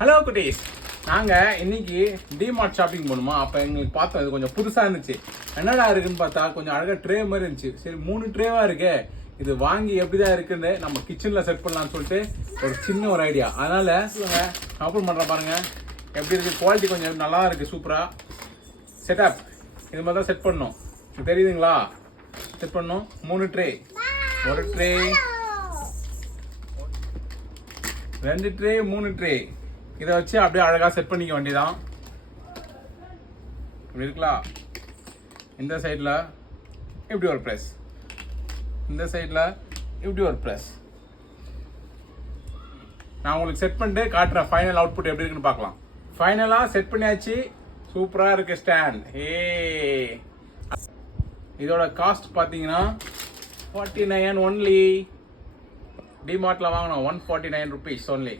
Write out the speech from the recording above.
Hello குட்டீஸ், நாங்கள் இன்னைக்கு டிமார்ட் ஷாப்பிங் போகணுமா. அப்போ எங்களுக்கு பார்த்தோம், இது கொஞ்சம் புதுசாக இருந்துச்சு. என்னடா இருக்குன்னு பார்த்தா கொஞ்சம் அழகாக ட்ரே மாதிரி இருந்துச்சு. சரி 3 ட்ரேவாக இருக்கே, இது வாங்கி எப்படி தான் இருக்குன்னு நம்ம கிச்சனில் செட் பண்ணலாம்னு சொல்லிட்டு ஒரு சின்ன ஒரு ஐடியா. அதனால் ஓப்பன் பண்ணுற பாருங்க எப்படி இருக்குது. குவாலிட்டி கொஞ்சம் நல்லா இருக்குது, சூப்பராக. செட்டப் இது மாதிரி தான் செட் பண்ணணும், தெரியுதுங்களா? செட் பண்ணணும். 3 ட்ரே, ஒரு ட்ரே, 2 ட்ரே, 3 ட்ரே. இதை வச்சு அப்படியே அழகாக செட் பண்ணிக்க வேண்டியதான். இப்படி இருக்கலாம். இந்த சைடில் இப்படி ஒரு ப்ரெஸ், இந்த சைடில் இப்படி ஒரு ப்ரெஸ். நான் உங்களுக்கு செட் பண்ணிட்டு காட்டுறேன் ஃபைனல் அவுட்புட் எப்படி இருக்குன்னு பார்க்கலாம். ஃபைனலாக செட் பண்ணியாச்சு, சூப்பராக இருக்கு ஸ்டாண்ட். இதோட காஸ்ட் பார்த்தீங்கன்னா 49 ஒன்லி. டிமார்ட்டில் வாங்கினோம் 149 rupees ஒன்லி.